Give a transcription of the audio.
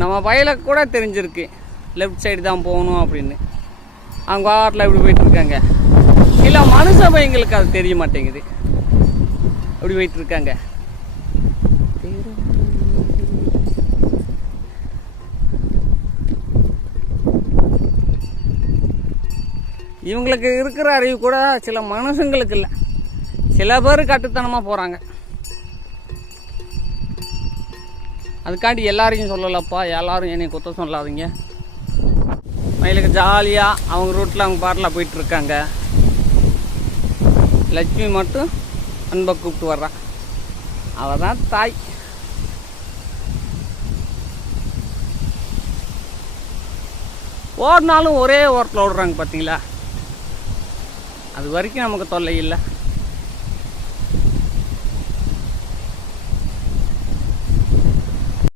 நம்ம பையலுக்கு கூட தெரிஞ்சிருக்கு லெஃப்ட் சைடு தான் போகணும் அப்படின்னு. அவங்க வாட்டில் இப்படி போயிட்டுருக்காங்க. இல்லை மனுஷ பையங்களுக்கு அது தெரிய மாட்டேங்குது, அப்படி போயிட்டுருக்காங்க. இவங்களுக்கு இருக்கிற அறிவு கூட சில மனுஷங்களுக்கு இல்லை. சில பேர் கட்டுத்தனமாக போகிறாங்க. அதுக்காண்டி எல்லாரையும் சொல்லலப்பா, எல்லாரும் என்னை குத்த சொல்லாதீங்க. மயிலுக்கு ஜாலியாக அவங்க ரூட்டில் அவங்க பாட்டில் போயிட்டுருக்காங்க. லட்சுமி மட்டும் அன்பை கூப்பிட்டு வர்றான். அவள் தான் தாய். ஓடினாலும் ஒரே ஓரத்தில் ஓடுறாங்க பார்த்தீங்களா? அது வரைக்கும் நமக்கு தொல்லை இல்லை.